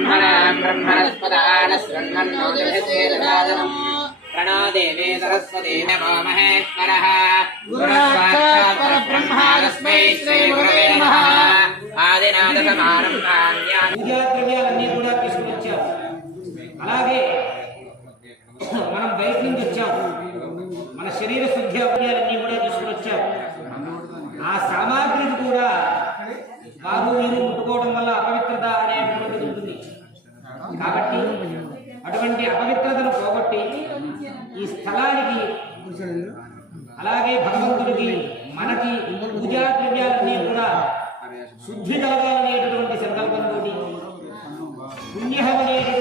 ब्रह्मणां ब्रह्मणस्पदानस्रन्मन्नोतिभिश्चेदसादनम् प्रणो देवी सरस्वती नमो महेश्वरः गुरुसाक्षात् परब्रह्मा तस्मै श्रीगुरवे नमः आदिनाथसमारम्भां పూజాద్రవ్యాలన్నీ కూడా తీసుకొచ్చాం. అలాగే మనం బయట నుంచి వచ్చాం, మన శరీర శుద్ధ్యాలన్నీ కూడా తీసుకొచ్చాం. ఆ సామాగ్రిని కూడా బాబు మీరు ముట్టుకోవడం వల్ల అపవిత్రత అనేటువంటిది ఉంటుంది. కాబట్టి అటువంటి అపవిత్రతను పోగొట్టి ఈ స్థలానికి అలాగే భగవంతుడికి మనకి పూజా ద్రవ్యాలన్నీ కూడా శుద్ధి కలగాలనేటటువంటి సంకల్పంతో పుణ్యహం అనేటువంటి